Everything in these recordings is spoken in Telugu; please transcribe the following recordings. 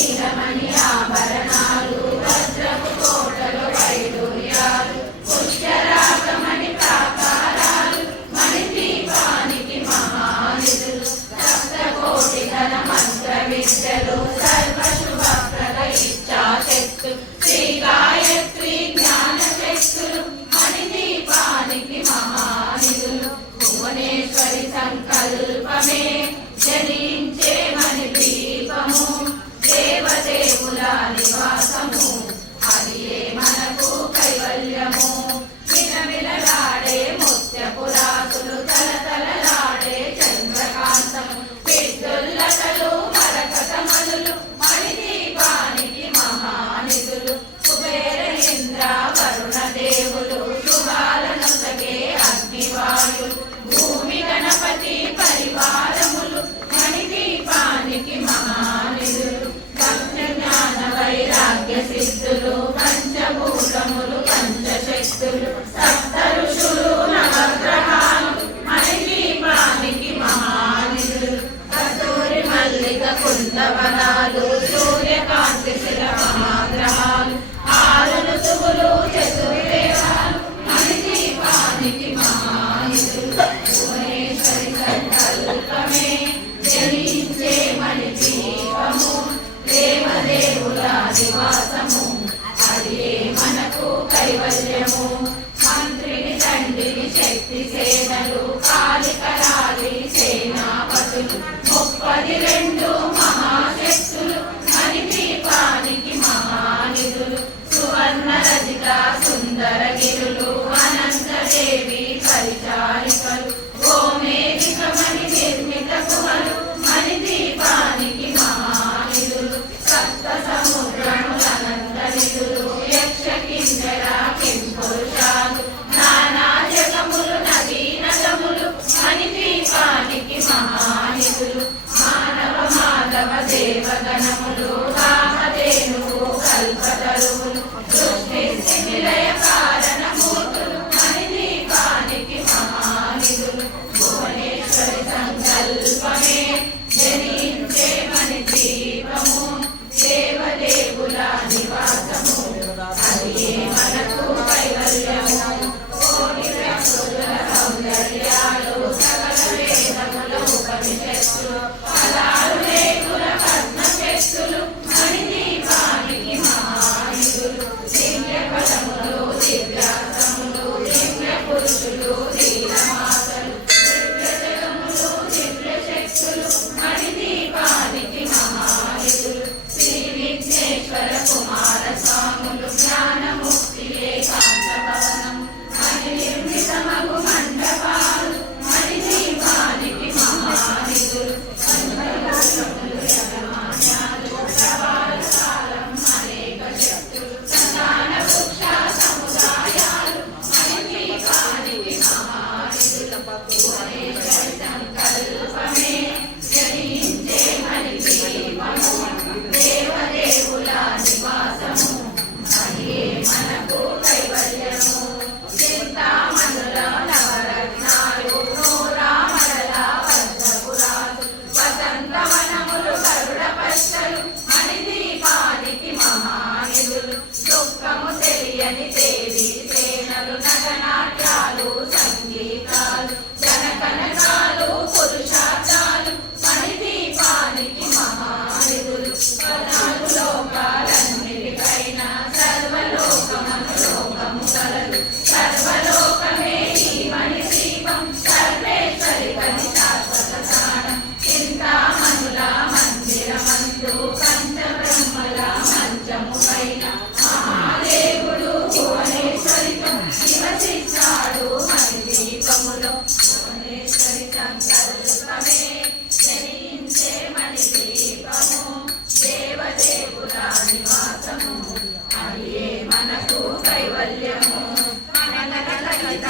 నీలమణి ఆభరణాలు వజ్రపు కోటలు వైడూర్యాలు పుష్కరాగమణి ప్రాకారాలు మణి దీపానికి మహానిధులు సప్తకోటి ధన మంత్ర విద్యలు సర్వశుభప్రద ఇచ్చాశక్తులు శ్రీ గాయత్రి జ్ఞాన శక్తులు మణి దీపానికి మహానిధులు భువనేశ్వరి సంకల్పమే జనించే మణి దీపము దేవదేవుల నివాసము అది మనకు కైవల్యము విలవిలలాడే ముత్యపు రాసులు తలతలలాడే చంద్రకాంతము విద్యుల్లతలు మరకతమనులు మణి దీపానికి మహానిధులు కుబేర ఇంద్ర వరుణ దేవులు శుభాలను సగే అగ్నివాయులు భూమి గణపతి పరివారములు మణి దీపానికి మహానిధులు జ్ఞాన వైరాగ్య సిద్ధులు పంచభూతములు పంచశక్తులు సప్త ఋషులు నవగ్రహాలు మణి దీపానికి మహానిధులు కస్తూరి మల్లిక కుందవనాలు సూర్యకాంతి శిల మహాగ్రహాలు ఆరు ఋతువులు చతుర్వేదాలు మణి దీపానికి మహానిధులు భువనేశ్వరి సంకల్పమే జనించే మణి దీపము దేవదేవుల నివాసము అది మనకు కైవల్యము మంత్రిని తండ్రిని శక్తి సేనలు కాలికరాలి సేనాపతులు 32 మహాశక్తులు మణి దీపానికి మహానిధులు సువర్ణ రజిత సుందర గిరులు అనంతదేవి పరిచారికలు గోమేధిక మణి నిర్మిత గుహలు మణి దీపానికి మహానిధులు సప్త సముద్రములనంత నిధులు యక్ష కిన్నెర కింపురుషాలు నానా జగములు నదీ నదములు మణి దీపానికి మహానిధులు మానవ మాధవ దేవగణములు రామధేనువు కల్పతరువులు సృష్టి స్థితి లయ కారణమూర్తులు మణి దీపానికి మహానిధులు భువనేశ్వరి సంకల్పమే జనించే మణి దీపము దేవదేవుల నివాసము అది మనకు కైవల్యము కోటి ప్రకృతుల సౌందర్యాలు సకల వేదముల ఉపనిషత్తులు పదాలు రేకుల పద్మశక్తులు మణి దీపానికి మహానిధులు దివ్య పదములు దివ్యాసములు దివ్య పురుషులు దీనమాతలు దివ్య జగములు దివ్య శక్తులు మణి దీపానికి మహానిధులు శ్రీ విఘ్నేశ్వర కుమార స్వాములు జ్ఞానముక్తి ఏకాంత భవనం మణి నిర్మితమగు మండపాలు మణి దీపానికి మహానిధులు సంకల్పములు యజమాన్యాలు ప్రవాళకాలం అనేక శక్తులు సంతాన వృక్ష సముదాయాలు మణి దీపానికి మహానిధులు భువనేశ్వరి సంకల్పమే జనించే మణి దీపము దేవదేవుల నివాసము అది మనకు కైవల్యము చింతామణుల నవరత్నాలు నూరామరల వజ్రపురాలు వసంతవనములు గరుడ పచ్చలు మణి దీపానికి మహానిధులు దుఃఖము తెలియని దేవి సేనలు నటనాట్యాలు సంగీతాలు జనకనకాలు పురుషార్థాలు మణి దీపానికి మహానిధులు 14 లోకాలన్నిటికైనా సర్వలోకమను లోకము కలదు సర్వలోకమే ఈ మణి దీపం సర్వేశ్వరి కని శాశ్వత స్థానం చింతామణుల మందిరమందు పంచబ్రహ్మల మంచము పైన మహాదేవుడు భువనేశ్వరితో నివసించాడు మణి దీపములో భువనేశ్వరి సంకల్పమే జనించే మణి దీపము దేవదేవుల నివాసము అది మనకు కైవల్యము మనగలగిత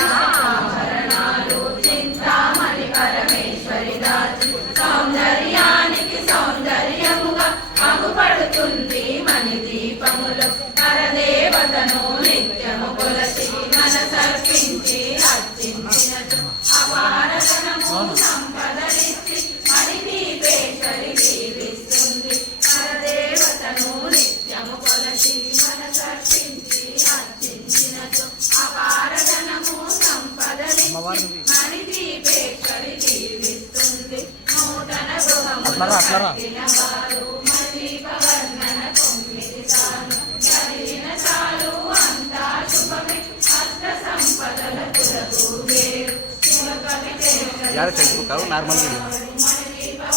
ఆభరణాలు చింతామణి పరమేశ్వరి దాచి సౌందర్యానికి సౌందర్యముగా అగుపడుతుంది మణి దీపములో పరదేవతను నిత్యము కొలసి మనసర్పించి అర్చించినచు అపార ధనము సంపదలిచ్చి మణి దీపేశ్వరి దీవిస్తుంది పరదేవత అట్లరా यार फेसबुक का नॉर्मल वीडियो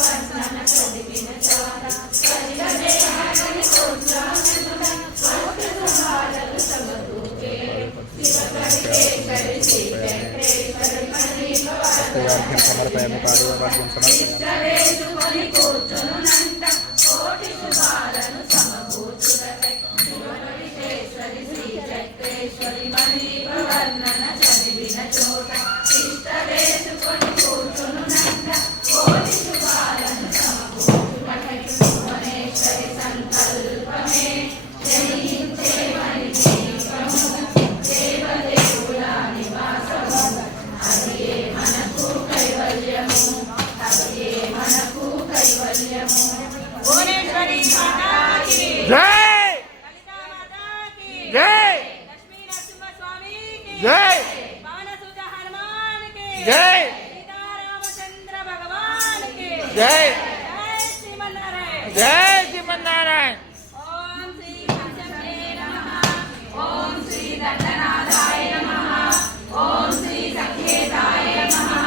हमारे पैर में काड़ी और बात जय पवनसुत हनुमान के जय सीतारामचंद्र भगवान के जय जय श्रीमन्नारायण जय श्रीमन्नारायण ओम श्री पंचमे नमः ओम श्री दत्तनाथाय नमः ओम श्री सखेताय नमः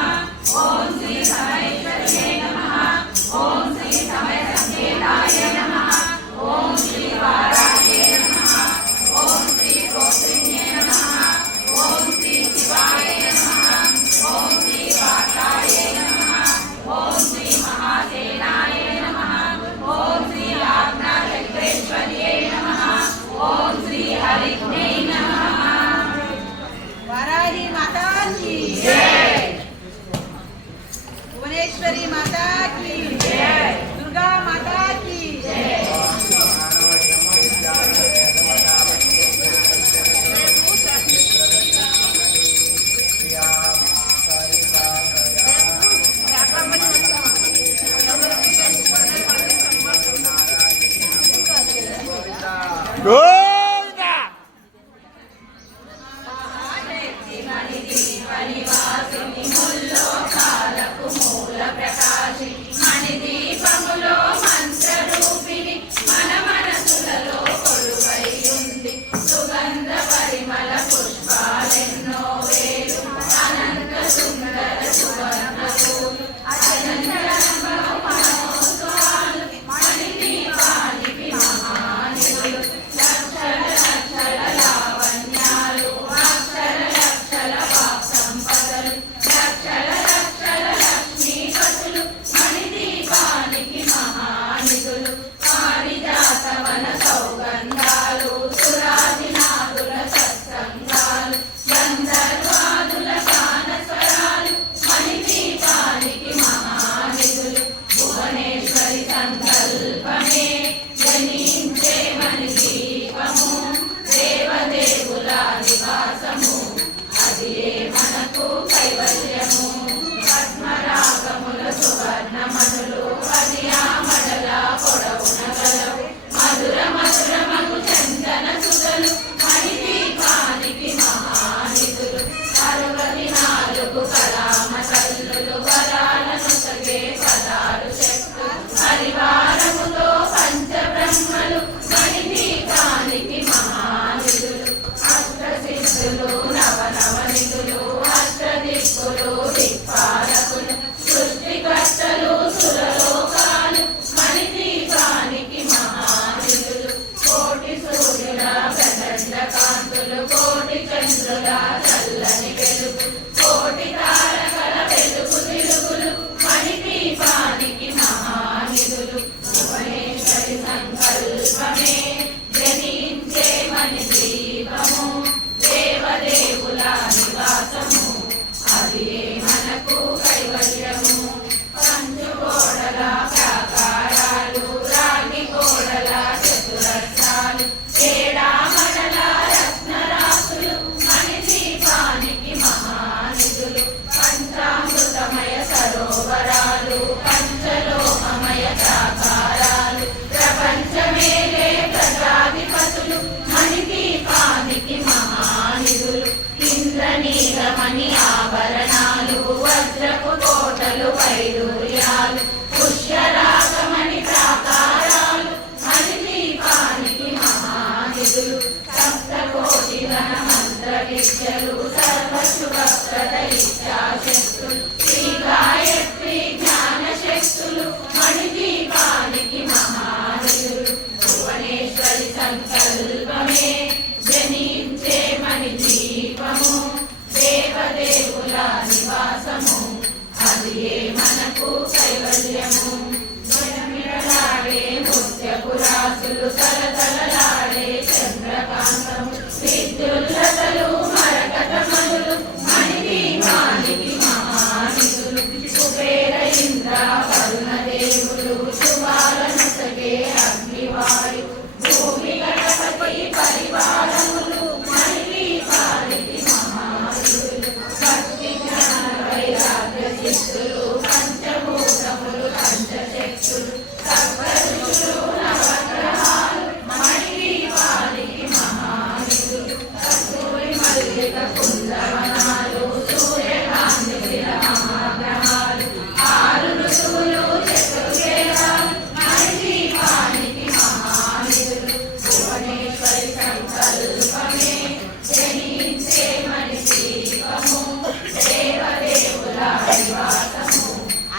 ओम श्री समेश्वरे नमः ओम श्री समय सखेताय नमः ओम श्री वाराहे नमः ओम श्री कौशिन्ये नमः ओम श्री शिवाय नमः ओम श्री वाताय नमः ओम श्री महासेनाय नमः ओम श्री आज्ञाचक्रेश्वर्यै नमः ओम श्री हरिज्ञै नमः। वाराही माता की जय, भुवनेश्वरी माता की जय, दुर्गा माता की जय। పంచలోహమయ సాకారాలు ప్రపంచమేలే ప్రజా సంకల్పమే జనించే మణి దీపము దేవదేవుల నివాసము అది మనకు కైవల్యము మిడమిడలాడే ముత్యపు రాసులు తలతలలాడే చంద్రకాంతము విద్యుల్లతలు మరకతమనులు మణిదీపానికి మహానిధులు కుబేర ఇంద్ర వరుణ దేవులు శుభాలను సగే అగ్నివాయు భూమి గణపతి పరివారములు మణిదీపానికి మహానిధులు భక్తి జ్ఞాన వైరాగ్య చిత్తులు పంచభూతములు పంచశక్తులు సప్తఋషులు నవగ్రహాలు మణిదీపానికి మహానిధులు కస్తూరి మల్లిక కుందవనాలు సూర్యకాంతి మహాగ్రహాలు ఆరు ఋతువులు చతుర్వేదాలు మణిదీపానికి మహానిధులు భువనేశ్వరి సంకల్పమే జనించే మణి దీపము దేవదేవుల నివాసము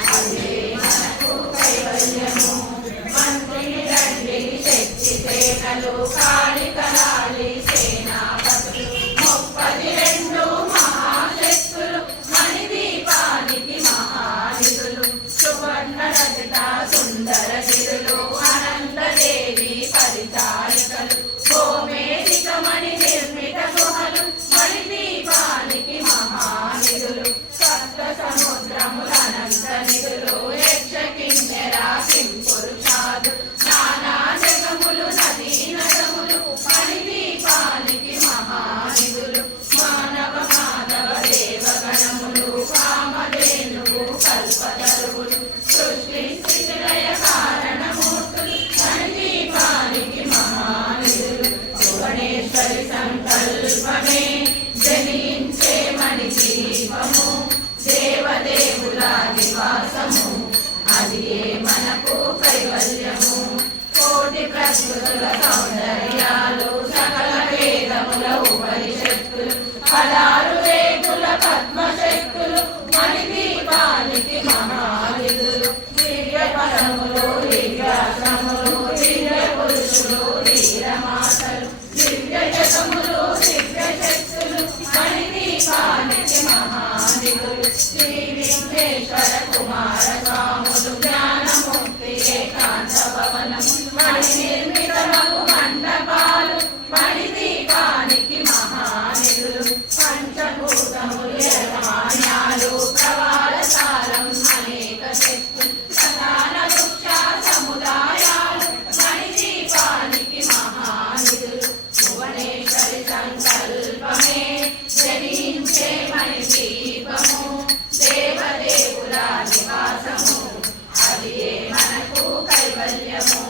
అదే మనకు కైవల్యము మంత్రిని దండిని శక్తి సేనలు కాళికలాలి సేనాపతులు 32 మహాశక్తులు మణిదీపానికి మహానిధులు సువర్ణ రచిత సుందర గిరులు అనంతదేవి పరిచారికలు గోమేధికమణి నిర్మిత గుహలు మణిదీపానికి మహానిధులు సప్త సముద్రముల అనంత నిధులు యక్ష కిన్నెర కింపురుషాదు నానా జగములు నదీ నదములు మణిదీపానికి మహానిధులు మానవ మాధవ దేవగణములు కామధేనువు కల్పతరువులు సృష్టి స్థితి లయ కారణమూర్తులు మణిదీపానికి మహానిధులు భువనేశ్వరి సంకల్పమే జనించే మణి దీపము దేవదేవుల నివాసము అది మనకు కైవల్యము కోటి ప్రకృతుల సౌందర్యాలు సకల వేదముల ఉపనిషత్తులు 16 వేదుల పద్మశక్తులు మణిదీపానికి మహానిధులు దివ్య పదములు దివ్యాసములు దివ్య పురుషులు వీరమాతలు దివ్య జగములు దివ్య శక్తులు మణిదీపానికి మహానిధులు శ్రీ విఘ్నేశ్వర కుమార స్వాములు జ్ఞానమూర్తి ఏకాంత భవనము మణి నిర్మితమగు మండపాలు మణిదీపానికి మహానిధులు పంచభూతములు యజమాన్యాలు ప్రవాళశాలం అనేక శక్తులు ప్రధాన వృక్ష సముదాయాలు మణిదీపానికి మహానిధులు భువనేశ్వరి సంకల్పమే జనించే మణి దీపము దేవదేవుల నివాసము అది మనకు కైవల్యము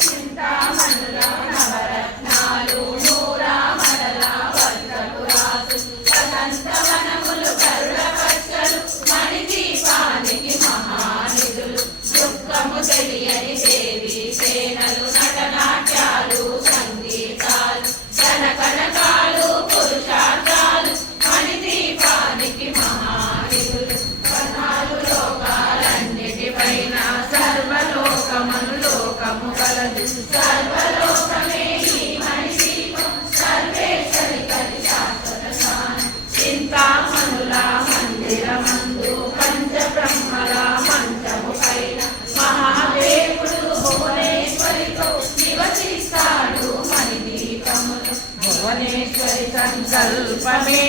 చింతామణుల నవరత్నాలు నూరామణల వర్గపు రాసు వసంతవనములు గరుడ పచ్చలు మణిదీపానికి మహానిధులు దుఃఖము తెలియని దేవి సేనలు నటనాట్యాలు సంగీతాలు కనకనకాలు పురుషార్థాలు మణిదీపానికి మహానిధులు 14 లోకాలన్నిటిపైన సర్వలోకములు లోకము కలదు సర్వలోకమే ఈ మణిదీపం సర్వేశ్వరి కలి శాశ్వత స్థానం చింతామణుల మందిరమందు పంచబ్రహ్మల మంచము పైన మహాదేవుడు భువనేశ్వరితో నివసిస్తాడు మణిదీపములు భువనేశ్వరి సంకల్పమే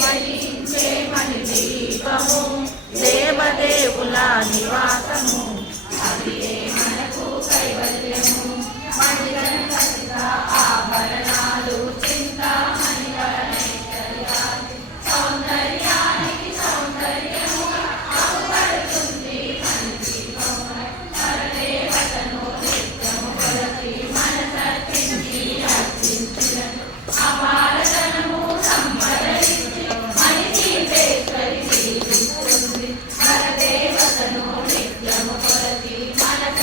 మణించే మణిదీపము దేవదేవుల నివాసము అది మనకు కైవల్యము మణిగణపతిత ఆభరణాలు చింతామణి వరణేశ్వర్యాలు సౌందర్యానికి సౌందర్యము అగుపడుతుంది మణిదీపము పరదేవతను నిత్యము కొలచి మనసర్పించి అర్పించినను అపారధనము సంపదలిచ్చి మణిదీపేశ్వరి దీవిస్తుంది పరదేవతను నిత్యము కొలచి మనస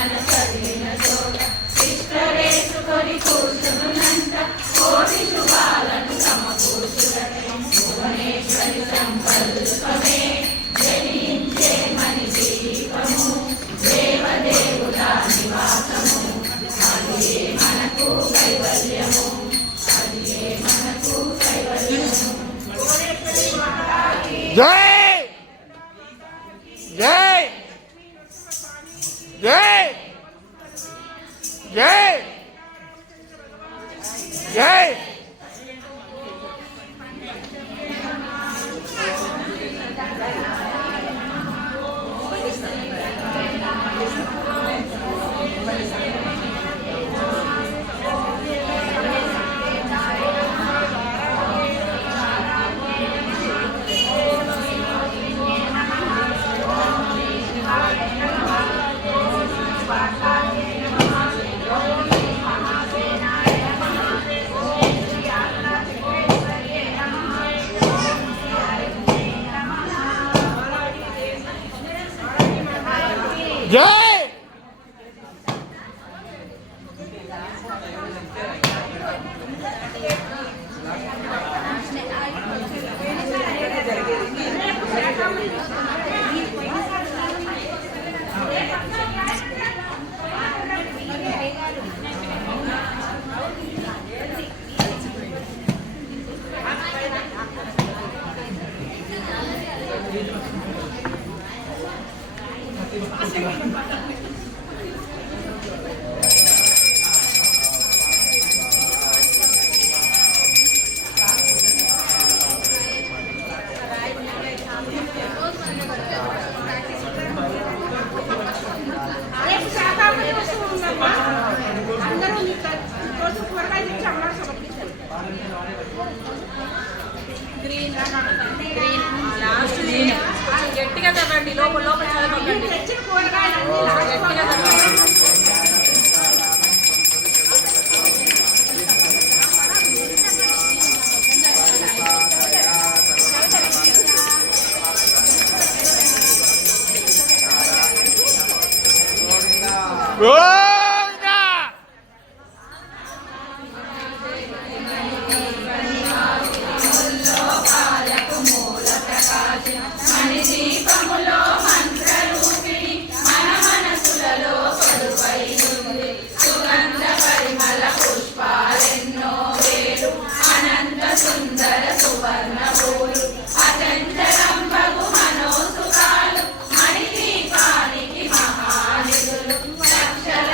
పాలన చదివిన చోట తిష్టవేసుకొని కూర్చునునంట కోటి శుభాలను సమకూర్చుటకే భువనేశ్వరి సంకల్పమే జనించేమని దీపము దేవదేవుల నివాసము అదే మనకు కైవల్యము అదే మనకు కైవల్యము జై జై జై జై జై జై గట్టిగా చదవండి లోపల లోపల చదవండి గట్టిగా చదవండి దీపములో మంత్రరూపిణి మన మనసులలో పడుపై ఉంది సుగంధ పరిమళ పుష్పాలెన్నో వేలు అనంత సుందర సువర్ణ పూలు అచంచలంబగు మనోసుకాలు మణి దీపానికి మహానిధులు లక్షల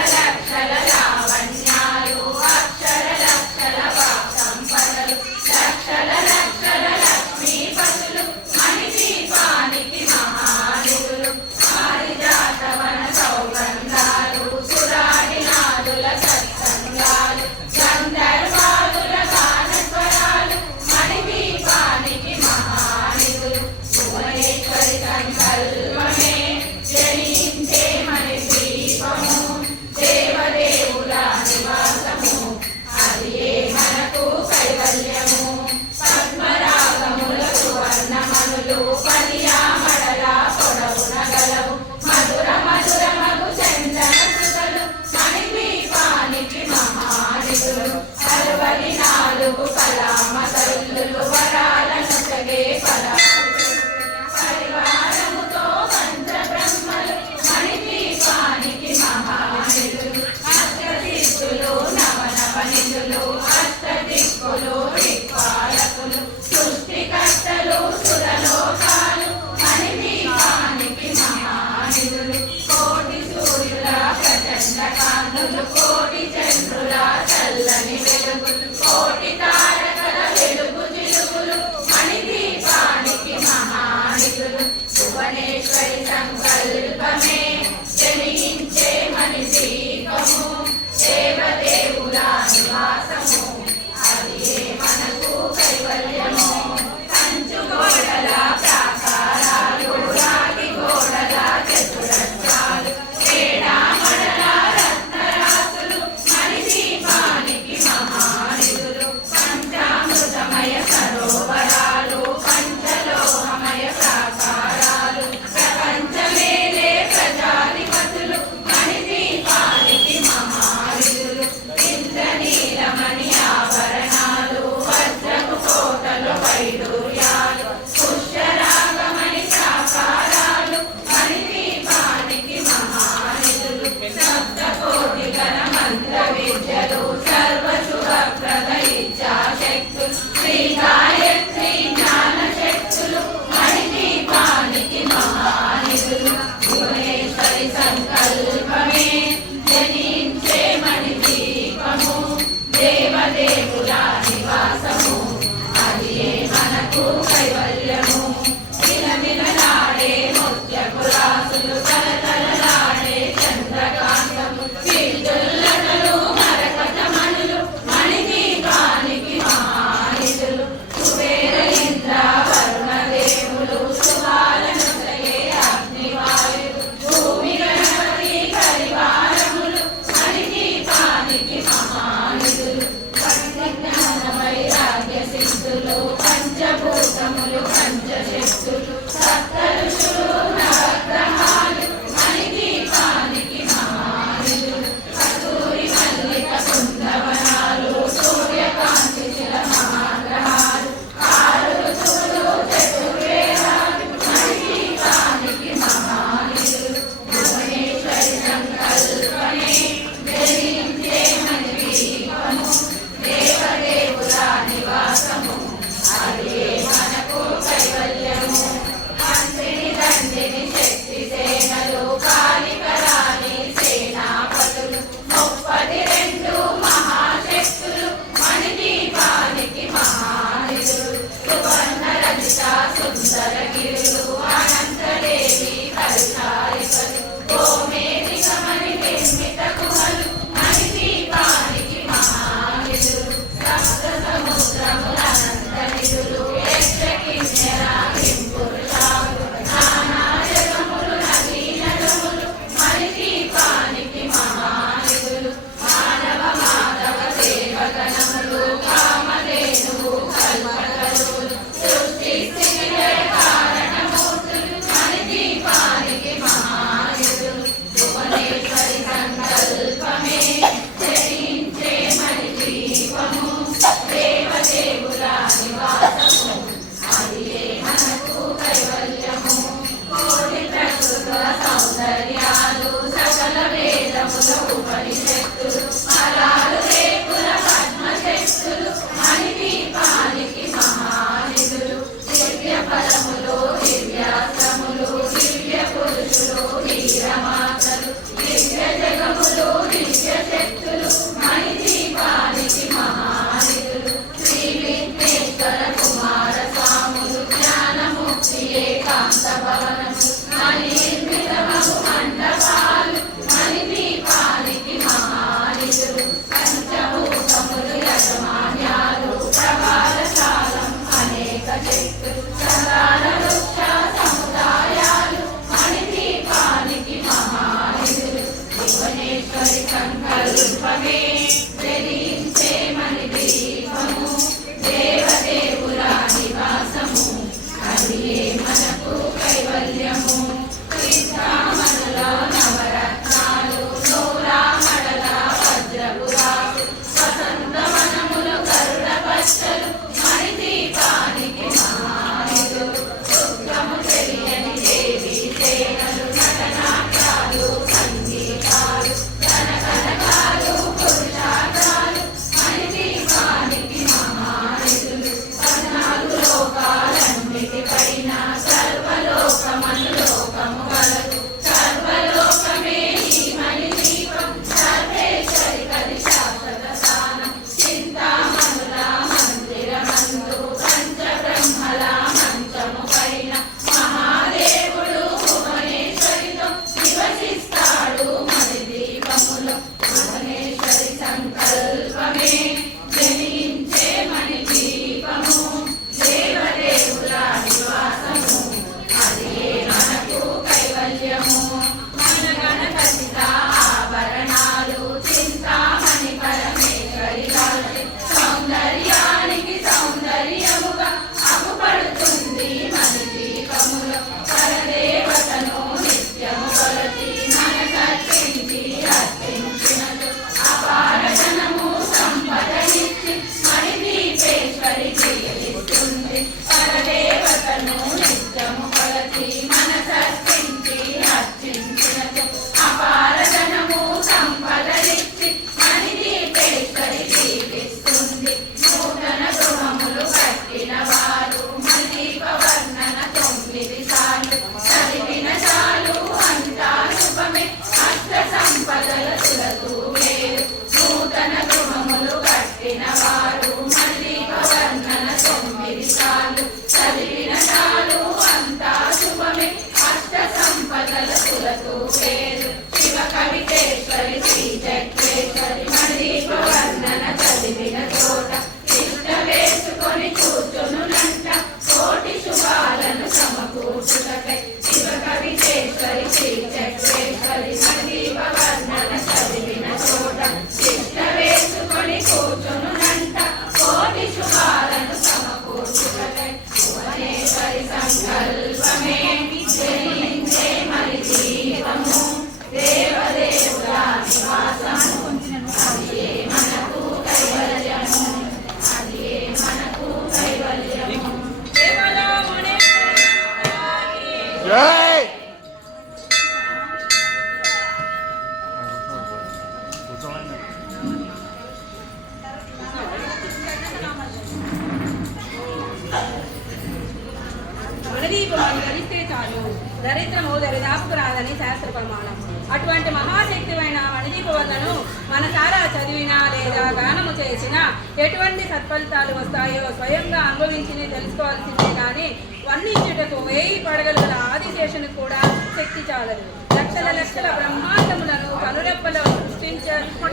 దరిద్రము దరిదాపుకు రాదని శాస్త్ర ప్రమాణం. అటువంటి మహాశక్తివైన మణిదీపవల్లను మనసారా చదివినా లేదా గానము చేసినా ఎటువంటి సత్ఫలితాలు వస్తాయో స్వయంగా అనుభవించి తెలుసుకోవాల్సిందే కానీ వర్ణించుటకు 1000 పడగలు గల ఆదిశేషుని కూడా శక్తి చాలదు. లక్షల లక్షల బ్రహ్మాండములను కనురెప్పలో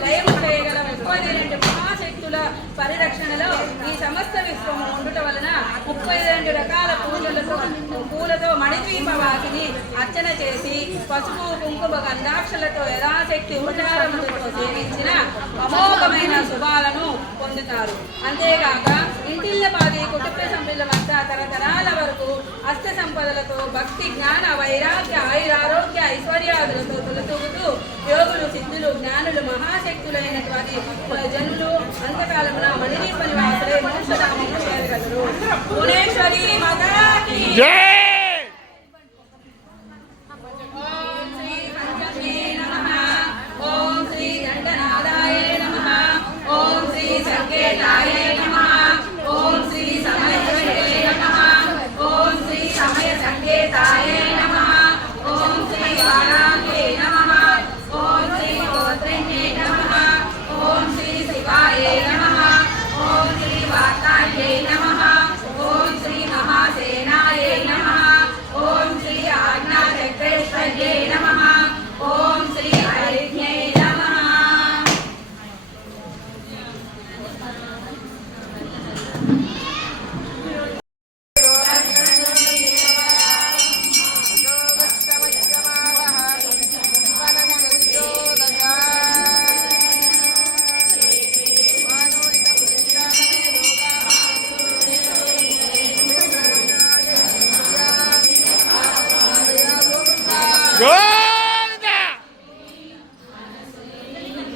లయము చేయగల 32 మహాశక్తుల పరిరక్షణలో ఈ సమస్త విశ్వము ఉండుట వలన 32 రకాల పూలతో మణిద్వీపవాసిని అర్చన చేసి పసుపు కుంకుమ గంధాక్షలతో యథాశక్తి ఉపచారములతో సేవించిన అమోఘమైన శుభాలను పొందుతారు. అంతేగాక ఇంటిల్లపాది కుటుంబ సభ్యుల వద్ద తరతరాల వరకు అష్ట సంపదలతో భక్తి జ్ఞాన వైరాగ్య ఆయురారోగ్య ఐశ్వర్యాదులతో తొలతూగుతూ యోగులు సిద్ధులు జ్ఞానులు మహాశక్తులైనటువంటి జనులు అంతకాలమున మణిదీప నివాసులే మోక్షధామము చేరగలరు. భువనేశ్వరి మాతాకి జై ఓం శ్రీ పంచమే నమః. ఓం శ్రీ దండనాదాయ నమః. ఓం శ్రీ సంకేతాయ నమః. ఓం శ్రీ సమయ నమః. ఓం శ్రీ సమయ సంకేతాయ నమః. ఓం శ్రీ వారాహే నమః. ఓం శ్రీ గోత్రిణ్యే నమః. ఓం శ్రీ శివాయ నమః. ఓం శ్రీ వాతాయే నమః. ఓం శ్రీ మహాసేనాయ నమః. ఓం శ్రీ ఆజ్ఞాచక్రేశ్వర్యే నమః. ఓం శ్రీ హరిజ్ఞే నమః. జై